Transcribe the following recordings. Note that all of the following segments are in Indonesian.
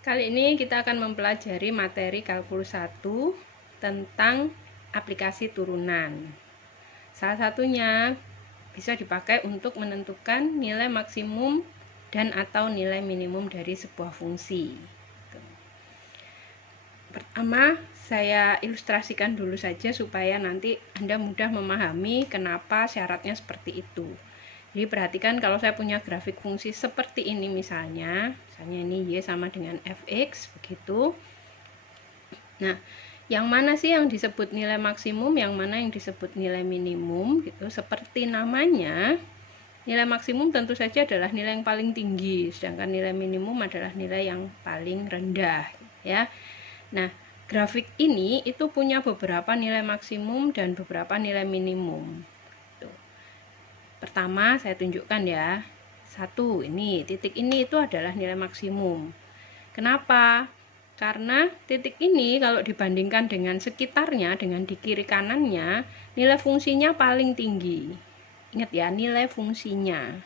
Kali ini kita akan mempelajari materi kalkulus 1 tentang aplikasi turunan. Salah satunya bisa dipakai untuk menentukan nilai maksimum dan atau nilai minimum dari sebuah fungsi. Pertama, saya ilustrasikan dulu saja supaya nanti Anda mudah memahami kenapa syaratnya seperti itu. Jadi perhatikan kalau saya punya grafik fungsi seperti ini misalnya ini Y sama dengan Fx begitu. Nah, yang mana sih yang disebut nilai maksimum, yang mana yang disebut nilai minimum gitu. Seperti namanya, nilai maksimum tentu saja adalah nilai yang paling tinggi, sedangkan nilai minimum adalah nilai yang paling rendah ya. Nah, grafik ini itu punya beberapa nilai maksimum dan beberapa nilai minimum. Pertama saya tunjukkan ya. Satu, ini titik ini itu adalah nilai maksimum. Kenapa? Karena titik ini kalau dibandingkan dengan sekitarnya, dengan di kiri kanannya, nilai fungsinya paling tinggi. Ingat ya, nilai fungsinya.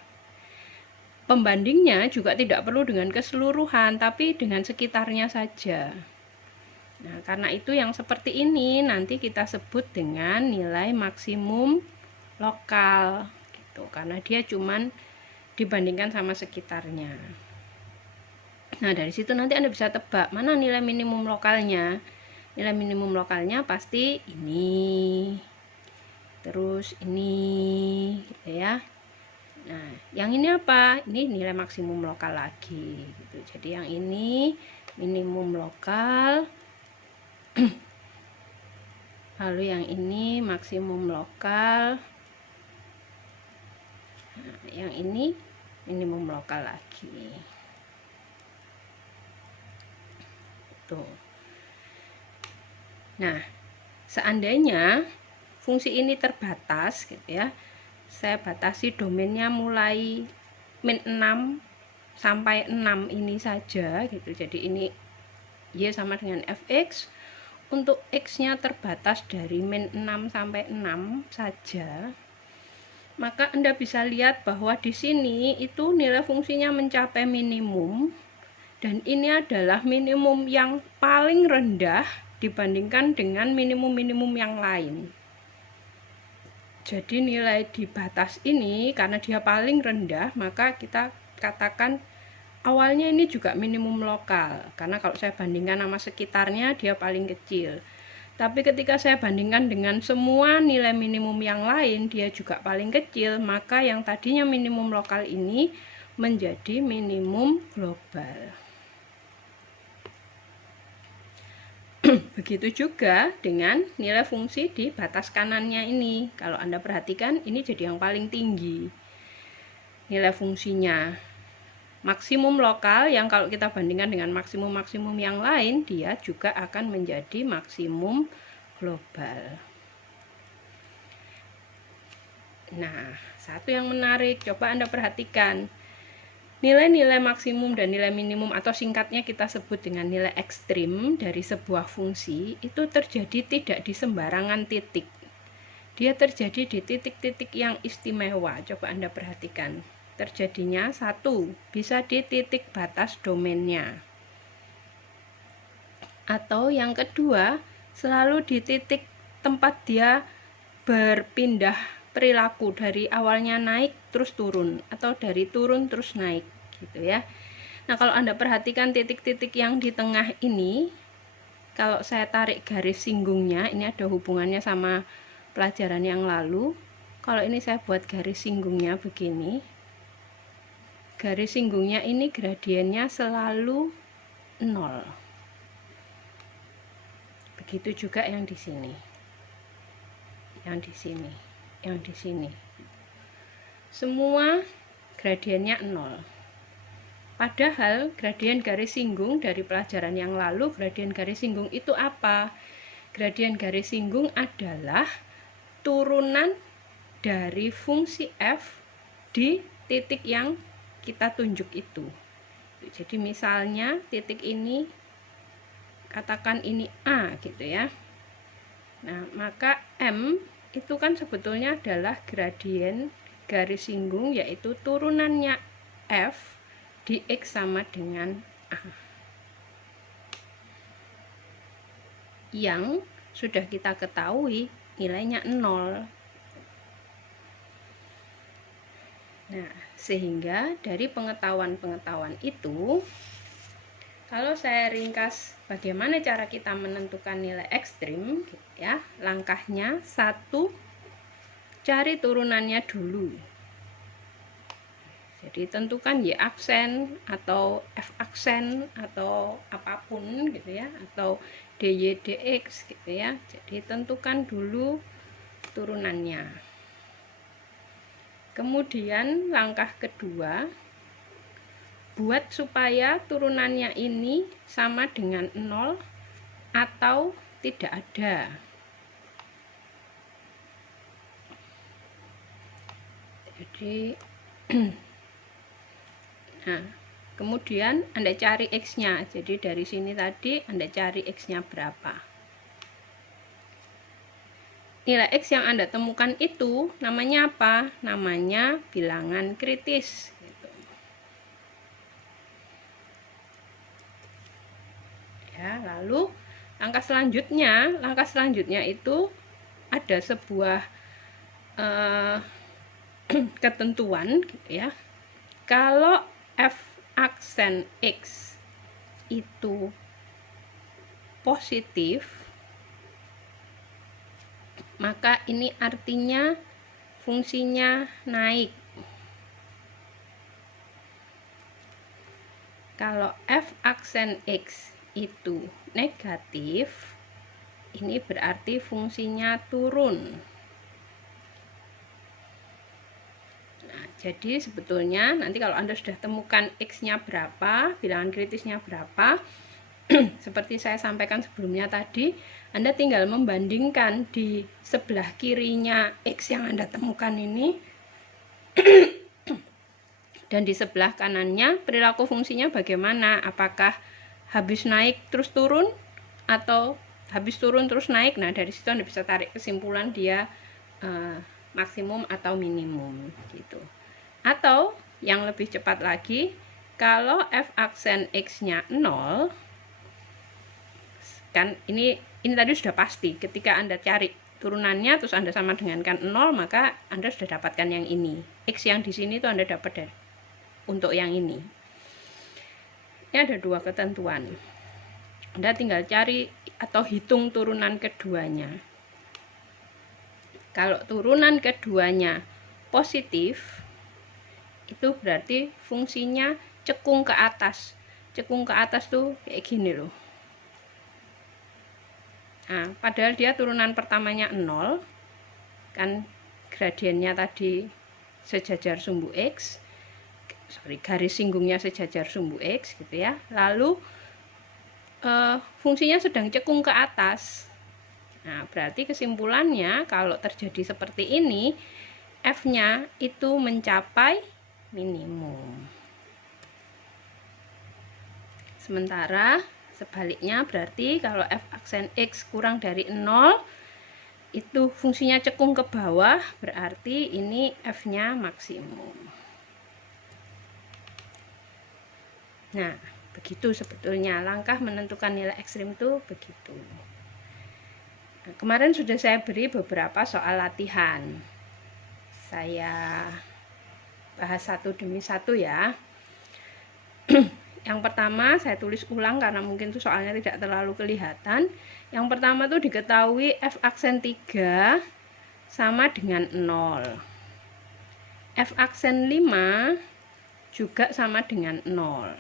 Pembandingnya juga tidak perlu dengan keseluruhan, tapi dengan sekitarnya saja. Nah, karena itu yang seperti ini nanti kita sebut dengan nilai maksimum lokal. Karena dia cuman dibandingkan sama sekitarnya. Nah, dari situ nanti Anda bisa tebak mana nilai minimum lokalnya. Nilai minimum lokalnya pasti ini. Terus ini gitu ya. Nah, yang ini apa? Ini nilai maksimum lokal lagi gitu. Jadi yang ini minimum lokal. Lalu yang ini maksimum lokal. Nah, yang ini minimum lokal lagi. Tuh. Nah, seandainya fungsi ini terbatas gitu ya. Saya batasi domainnya mulai min 6 sampai 6 ini saja gitu. Jadi ini Y sama dengan Fx. Untuk X-nya terbatas dari min 6 sampai 6 saja. Maka Anda bisa lihat bahwa di sini itu nilai fungsinya mencapai minimum, dan ini adalah minimum yang paling rendah dibandingkan dengan minimum-minimum yang lain. Jadi nilai di batas ini karena dia paling rendah, maka kita katakan awalnya ini juga minimum lokal, karena kalau saya bandingkan sama sekitarnya dia paling kecil. Tapi ketika saya bandingkan dengan semua nilai minimum yang lain, dia juga paling kecil, maka yang tadinya minimum lokal ini menjadi minimum global. Begitu juga dengan nilai fungsi di batas kanannya ini. Kalau Anda perhatikan, ini jadi yang paling tinggi nilai fungsinya. Maksimum lokal yang kalau kita bandingkan dengan maksimum-maksimum yang lain, dia juga akan menjadi maksimum global. Nah, satu yang menarik, coba Anda perhatikan. Nilai-nilai maksimum dan nilai minimum atau singkatnya kita sebut dengan nilai ekstrim dari sebuah fungsi itu terjadi tidak di sembarangan titik. Dia terjadi di titik-titik yang istimewa. Coba Anda perhatikan. Terjadinya satu, bisa di titik batas domainnya. Atau yang kedua, selalu di titik tempat dia berpindah perilaku dari awalnya naik terus turun atau dari turun terus naik gitu ya. Nah, kalau Anda perhatikan titik-titik yang di tengah ini, kalau saya tarik garis singgungnya, ini ada hubungannya sama pelajaran yang lalu. Kalau ini saya buat garis singgungnya begini. Garis singgungnya ini gradiennya selalu 0. Begitu juga yang di sini. Yang di sini, yang di sini. Semua gradiennya 0. Padahal gradien garis singgung dari pelajaran yang lalu, gradien garis singgung itu apa? Gradien garis singgung adalah turunan dari fungsi f di titik yang kita tunjuk itu. Jadi misalnya titik ini, katakan ini A gitu ya. Nah, maka M itu kan sebetulnya adalah gradien garis singgung, yaitu turunannya F di X sama dengan A. yang sudah kita ketahui nilainya 0. Nah, sehingga dari pengetahuan-pengetahuan itu, kalau saya ringkas bagaimana cara kita menentukan nilai ekstrim, gitu ya. Langkahnya 1, cari turunannya dulu. Jadi tentukan Y aksen atau F aksen atau apapun gitu ya, atau DY DX gitu ya. Jadi tentukan dulu turunannya. Kemudian langkah kedua, buat supaya turunannya ini sama dengan 0 atau tidak ada. Jadi nah, kemudian Anda cari X-nya. Jadi dari sini tadi Anda cari X-nya berapa. Nilai X yang Anda temukan itu namanya apa? Namanya bilangan kritis. Gitu. Ya, lalu langkah selanjutnya itu ada sebuah ketentuan gitu ya. Kalau F aksen X itu positif, maka ini artinya fungsinya naik. Kalau F aksen X itu negatif, ini berarti fungsinya turun. Jadi sebetulnya nanti kalau Anda sudah temukan X-nya berapa, bilangan kritisnya berapa, seperti saya sampaikan sebelumnya tadi, Anda tinggal membandingkan di sebelah kirinya X yang Anda temukan ini dan di sebelah kanannya perilaku fungsinya bagaimana, apakah habis naik terus turun atau habis turun terus naik. Nah, dari situ Anda bisa tarik kesimpulan dia maksimum atau minimum gitu. Atau yang lebih cepat lagi, kalau F aksen X-nya 0, kan ini tadi sudah pasti. Ketika Anda cari turunannya terus Anda sama dengan kan 0, maka Anda sudah dapatkan yang ini. X yang di sini itu Anda dapat untuk yang ini. Ini ada dua ketentuan. Anda tinggal cari atau hitung turunan keduanya. Kalau turunan keduanya positif, itu berarti fungsinya cekung ke atas. Cekung ke atas tuh kayak gini loh. Nah, padahal dia turunan pertamanya 0, kan gradiennya tadi sejajar sumbu X, garis singgungnya sejajar sumbu X gitu ya. Lalu fungsinya sedang cekung ke atas. Nah, berarti kesimpulannya kalau terjadi seperti ini, F-nya itu mencapai minimum. Sementara sebaliknya berarti kalau F aksen X kurang dari 0, itu fungsinya cekung ke bawah, berarti ini F-nya maksimum. Nah, begitu sebetulnya langkah menentukan nilai ekstrim itu begitu. Nah, kemarin sudah saya beri beberapa soal latihan. Saya bahas satu demi satu ya. Yang pertama saya tulis ulang karena mungkin itu soalnya tidak terlalu kelihatan. Yang pertama tuh diketahui F aksen 3 sama dengan 0. F aksen 5 juga sama dengan 0.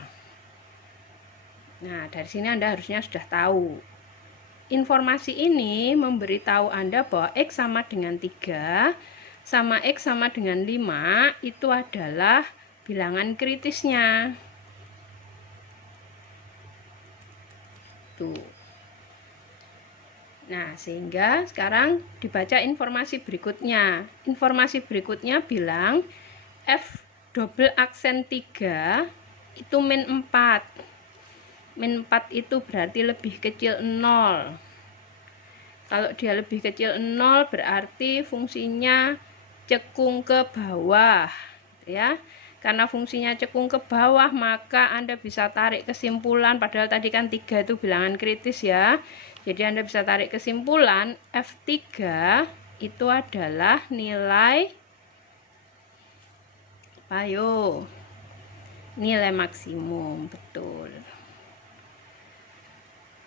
Nah, dari sini Anda harusnya sudah tahu. Informasi ini memberitahu Anda bahwa X sama dengan 3 sama X sama dengan 5 itu adalah bilangan kritisnya. Tuh. Nah, sehingga sekarang dibaca informasi berikutnya. Informasi berikutnya bilang F double aksen 3 itu min 4. Min 4 itu berarti lebih kecil 0. Kalau dia lebih kecil 0 berarti fungsinya cekung ke bawah ya. Karena fungsinya cekung ke bawah, maka Anda bisa tarik kesimpulan, padahal tadi kan 3 itu bilangan kritis ya. Jadi Anda bisa tarik kesimpulan F3 itu adalah nilai nilai maksimum, betul.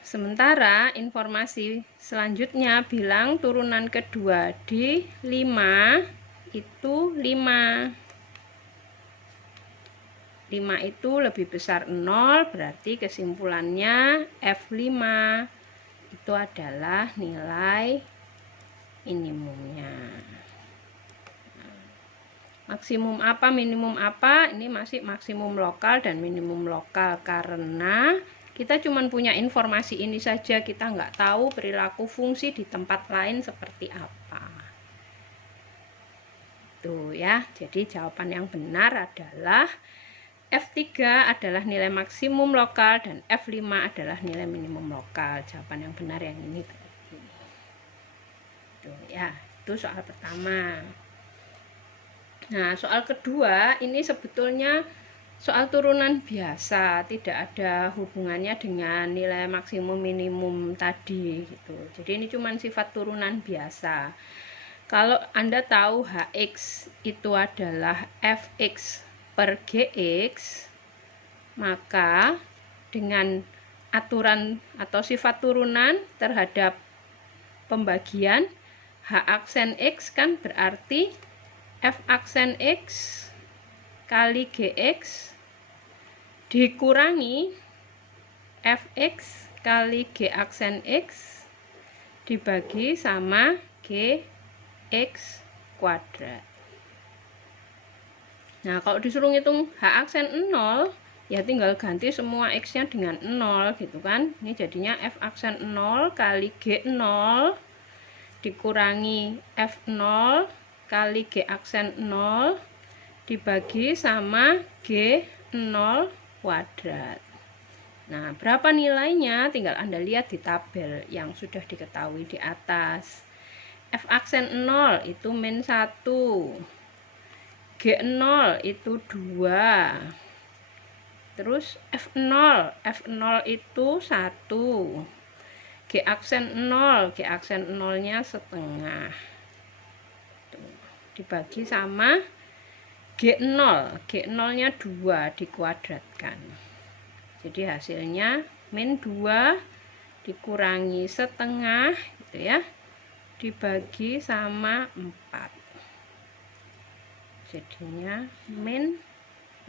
Sementara informasi selanjutnya bilang turunan kedua di 5 itu 5 itu lebih besar 0, berarti kesimpulannya F5 itu adalah nilai minimumnya. Maksimum apa, minimum apa? Ini masih maksimum lokal dan minimum lokal, karena kita cuma punya informasi ini saja, kita nggak tahu perilaku fungsi di tempat lain seperti apa. Tuh ya, jadi jawaban yang benar adalah F3 adalah nilai maksimum lokal dan F5 adalah nilai minimum lokal. Jawaban yang benar yang ini. Tuh ya, itu soal pertama. Nah, soal kedua ini sebetulnya soal turunan biasa, tidak ada hubungannya dengan nilai maksimum minimum tadi gitu. Jadi ini cuma sifat turunan biasa. Kalau Anda tahu Hx itu adalah Fx per Gx, maka dengan aturan atau sifat turunan terhadap pembagian H aksen X kan berarti F aksen X kali Gx dikurangi Fx kali G aksen X dibagi sama Gx kuadrat. Nah, kalau disuruh ngitung H aksen 0, ya tinggal ganti semua X-nya dengan 0 gitu kan. Ini jadinya F aksen 0 kali G0 dikurangi F0 kali G aksen 0 dibagi sama G0 kuadrat. Nah, berapa nilainya? Tinggal Anda lihat di tabel yang sudah diketahui di atas. F aksen 0 itu min 1. G0 itu 2. Terus F0 itu 1. G aksen 0, G aksen 0-nya setengah. Tuh, dibagi sama G0, G0-nya 2 dikuadratkan. Jadi hasilnya min 2 dikurangi setengah gitu ya, dibagi sama 4. Jadinya min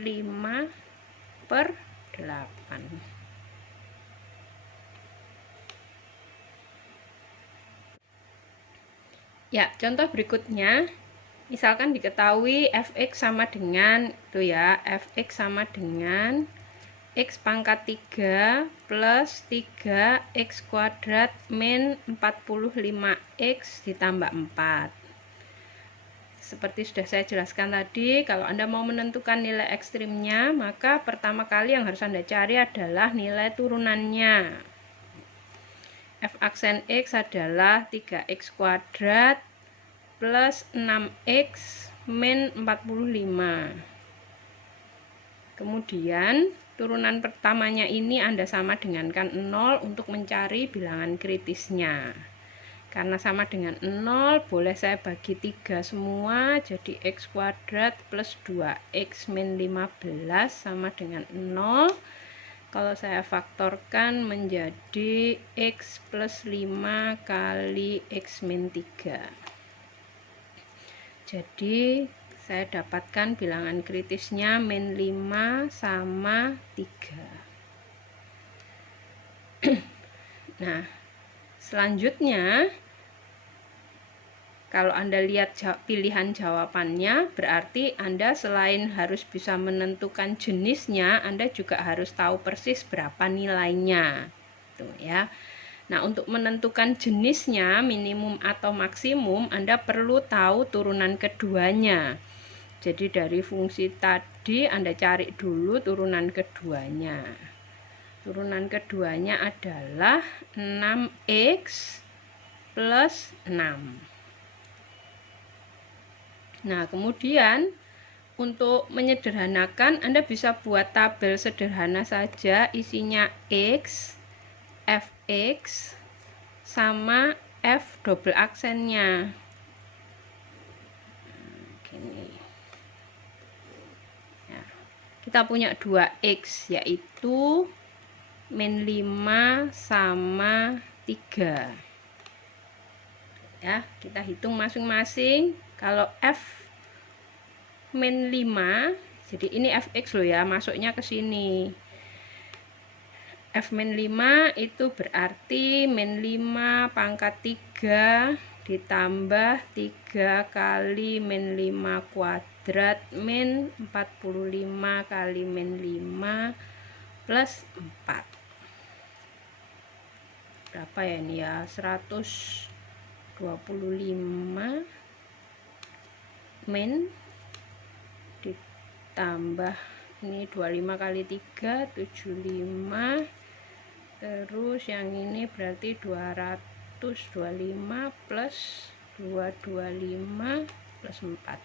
5/8. Ya, contoh berikutnya, misalkan diketahui Fx sama dengan itu ya, Fx sama dengan X pangkat 3 plus 3X kuadrat min 45X ditambah 4. Seperti sudah saya jelaskan tadi, kalau Anda mau menentukan nilai ekstrimnya, maka pertama kali yang harus Anda cari adalah nilai turunannya. F aksen X adalah 3X kuadrat plus 6X min 45. Kemudian turunan pertamanya ini Anda sama dengankan 0 untuk mencari bilangan kritisnya. Karena sama dengan 0, boleh saya bagi 3 semua, jadi X kuadrat plus 2X min 15 sama dengan 0. Kalau saya faktorkan menjadi X plus 5 kali X min 3. Jadi saya dapatkan bilangan kritisnya min 5 sama 3. Nah, selanjutnya, kalau Anda lihat pilihan jawabannya, berarti Anda selain harus bisa menentukan jenisnya, Anda juga harus tahu persis berapa nilainya. Tuh ya. Nah, untuk menentukan jenisnya, minimum atau maksimum, Anda perlu tahu turunan keduanya. Jadi dari fungsi tadi Anda cari dulu turunan keduanya. Turunan keduanya adalah 6X plus 6. Nah, kemudian untuk menyederhanakan, Anda bisa buat tabel sederhana saja, isinya X, Fx, sama F double aksennya. Gini. Ya. Kita punya 2X, yaitu min 5 sama 3. Ya, kita hitung masing-masing. Kalau F min 5, jadi ini fx loh ya, masuknya ke sini. F min 5 itu berarti min 5 pangkat 3 ditambah 3 kali min 5 kuadrat min 45 kali min 5 plus 4. Berapa ya ini ya? 125 min ditambah ini 25 kali 3 75, terus yang ini berarti 225 plus 225 plus 4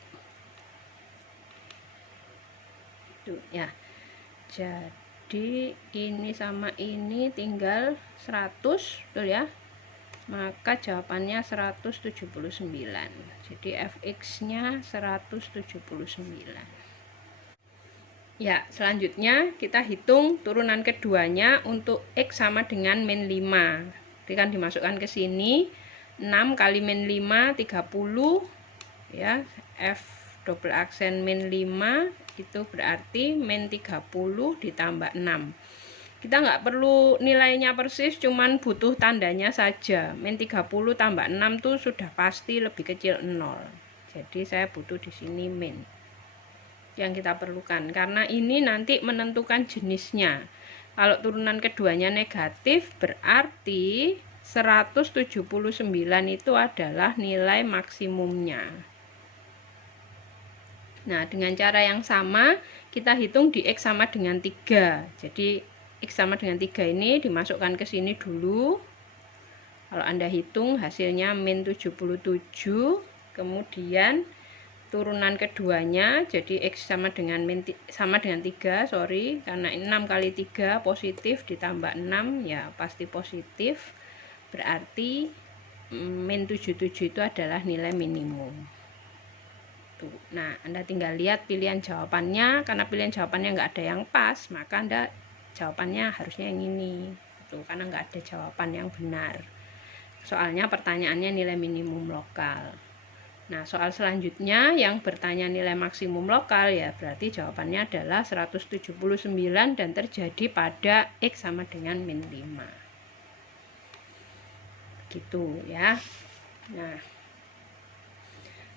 itu ya. Jadi ini sama ini tinggal 100, betul ya, maka jawabannya 179. Jadi fx nya 179. Ya, selanjutnya kita hitung turunan keduanya untuk X sama dengan min 5. Jadi kan dimasukkan ke sini, 6 kali min 5, 30. Ya, F double aksen min 5 itu berarti min 30 ditambah 6. Kita nggak perlu nilainya persis, cuman butuh tandanya saja. Min 30 tambah 6 tuh sudah pasti lebih kecil 0. Jadi saya butuh di sini min yang kita perlukan, karena ini nanti menentukan jenisnya. Kalau turunan keduanya negatif, berarti 179 itu adalah nilai maksimumnya. Nah, dengan cara yang sama kita hitung di X sama dengan 3. Jadi X sama dengan 3 ini dimasukkan ke sini dulu. Kalau Anda hitung hasilnya min 77, kemudian turunan keduanya jadi X sama dengan 3, sorry, karena 6 kali 3 positif ditambah 6 ya pasti positif, berarti min 77 itu adalah nilai minimum. Tuh. Nah, Anda tinggal lihat pilihan jawabannya, karena pilihan jawabannya nggak ada yang pas, maka Anda jawabannya harusnya yang ini. Tuh, karena nggak ada jawaban yang benar. Soalnya pertanyaannya nilai minimum lokal. Nah, soal selanjutnya yang bertanya nilai maksimum lokal, ya berarti jawabannya adalah 179 dan terjadi pada X sama dengan min 5. Gitu ya. Nah,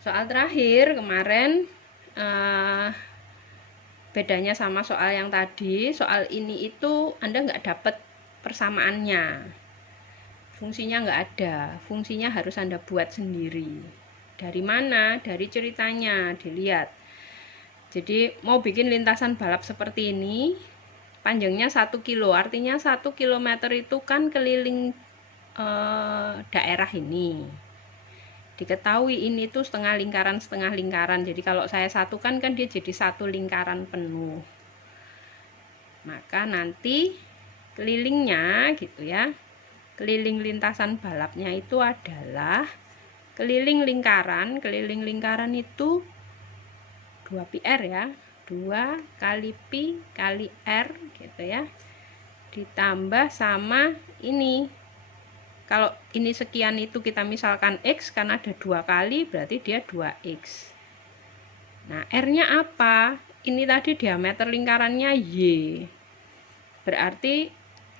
soal terakhir kemarin bedanya sama soal yang tadi, soal ini itu Anda nggak dapat persamaannya. Fungsinya nggak ada, fungsinya harus Anda buat sendiri. Dari mana? Dari ceritanya, dilihat. Jadi mau bikin lintasan balap seperti ini, panjangnya 1 kilo, artinya 1 kilometer itu kan keliling daerah ini. Diketahui ini tuh setengah lingkaran. Jadi kalau saya satukan kan dia jadi 1 lingkaran penuh. Maka nanti kelilingnya gitu ya, keliling lintasan balapnya itu adalah keliling lingkaran itu 2πr ya, 2 kali pi kali r gitu ya, ditambah sama ini. Kalau ini sekian itu kita misalkan X, karena ada 2 kali berarti dia 2X. Nah, R nya apa? Ini tadi diameter lingkarannya Y, berarti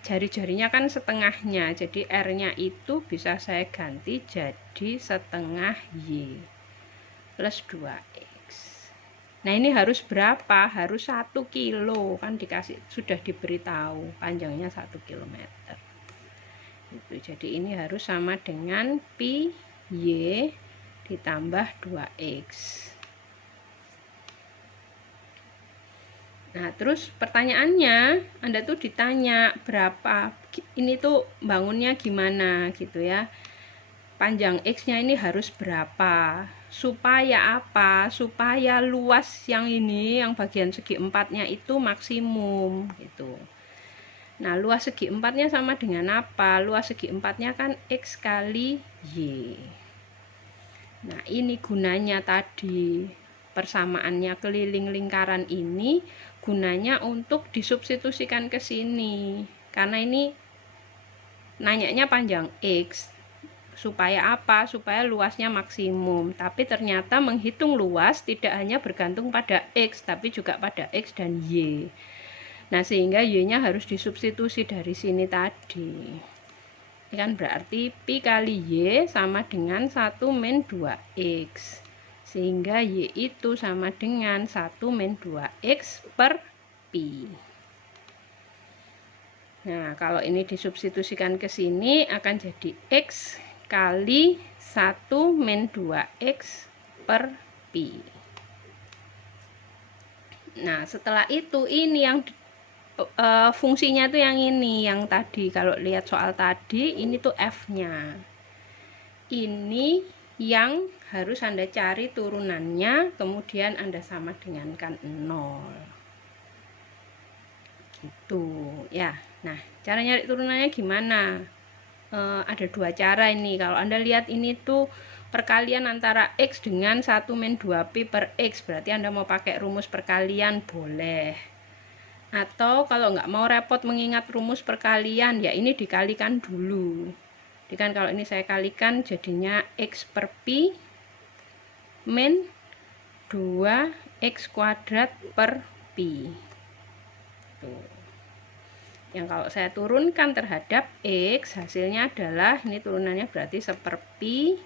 jari-jarinya kan setengahnya, jadi R nya itu bisa saya ganti jadi setengah Y plus 2X. Nah, ini harus berapa? Harus 1 kilo, kan dikasih, sudah diberitahu panjangnya 1 kilometer itu. Jadi ini harus sama dengan pi Y ditambah 2X. Nah, terus pertanyaannya, Anda tuh ditanya berapa, ini tuh bangunnya gimana gitu ya. Panjang X-nya ini harus berapa? Supaya apa? Supaya luas yang ini, yang bagian segi 4-nya itu maksimum gitu. Nah, luas segi empatnya sama dengan apa? Luas segi empatnya kan X kali Y. Nah, ini gunanya tadi persamaannya keliling lingkaran ini gunanya untuk disubstitusikan ke sini. Karena ini nanyanya panjang X. Supaya apa? Supaya luasnya maksimum. Tapi ternyata menghitung luas tidak hanya bergantung pada X, tapi juga pada X dan Y. Nah, sehingga Y-nya harus disubstitusi dari sini tadi. Ini kan berarti Pi kali Y sama dengan 1 min 2X. Sehingga Y itu sama dengan 1 min 2X per Pi. Nah, kalau ini disubstitusikan ke sini akan jadi X kali 1 min 2X per Pi. Nah, setelah itu ini yang fungsinya tuh yang ini, yang tadi kalau lihat soal tadi ini tuh F-nya. Ini yang harus Anda cari turunannya, kemudian Anda sama dengankan 0. Gitu ya. Nah, cara nyari turunannya gimana? Ada dua cara ini. Kalau Anda lihat ini tuh perkalian antara X dengan 1 min 2Pi per X, berarti Anda mau pakai rumus perkalian boleh. Atau kalau nggak mau repot mengingat rumus perkalian, ya ini dikalikan dulu. Jadi kan kalau ini saya kalikan jadinya X per Pi min 2X kuadrat per Pi. Tuh. Yang kalau saya turunkan terhadap X, hasilnya adalah, ini turunannya berarti 1/Pi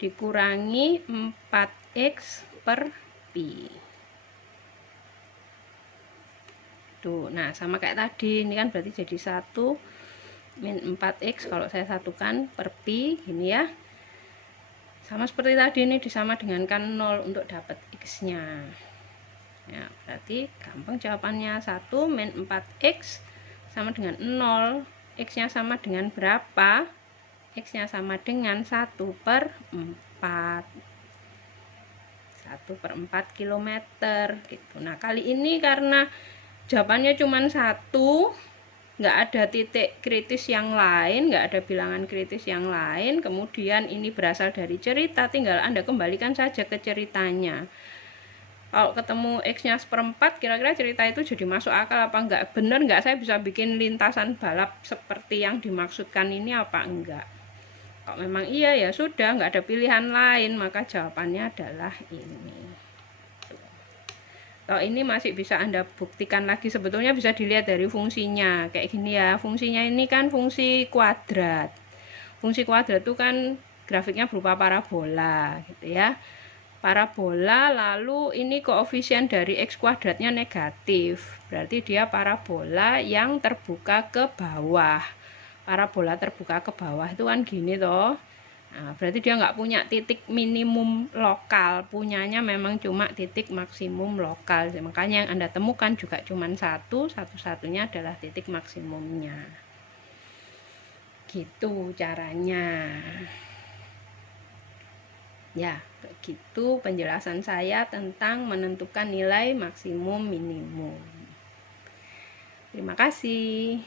dikurangi 4X per Pi. Tuh, nah sama kayak tadi, ini kan berarti jadi 1 min 4X kalau saya satukan per Pi, gini ya. Sama seperti tadi, ini disama dengankan 0 untuk dapat X-nya. Ya, berarti gampang jawabannya 1 min 4X sama dengan 0. X-nya sama dengan berapa? X-nya sama dengan 1/4. 1/4 km gitu. Nah, kali ini karena jawabannya cuma 1, nggak ada titik kritis yang lain, nggak ada bilangan kritis yang lain, kemudian ini berasal dari cerita, tinggal Anda kembalikan saja ke ceritanya. Kalau ketemu X-nya 1/4, kira-kira cerita itu jadi masuk akal apa enggak? Bener nggak saya bisa bikin lintasan balap seperti yang dimaksudkan ini apa enggak? Kalau memang iya ya sudah, nggak ada pilihan lain, maka jawabannya adalah ini. Kalau ini masih bisa Anda buktikan lagi, sebetulnya bisa dilihat dari fungsinya. Kayak gini ya, fungsinya ini kan fungsi kuadrat. Fungsi kuadrat itu kan grafiknya berupa parabola gitu ya. Parabola, lalu ini koefisien dari X kuadratnya negatif. Berarti dia parabola yang terbuka ke bawah. Parabola terbuka ke bawah itu kan gini toh. Nah, berarti dia nggak punya titik minimum lokal, punyanya memang cuma titik maksimum lokal. Makanya yang Anda temukan juga cuma satu-satunya adalah titik maksimumnya. Gitu caranya. Ya, begitu penjelasan saya tentang menentukan nilai maksimum minimum. Terima kasih.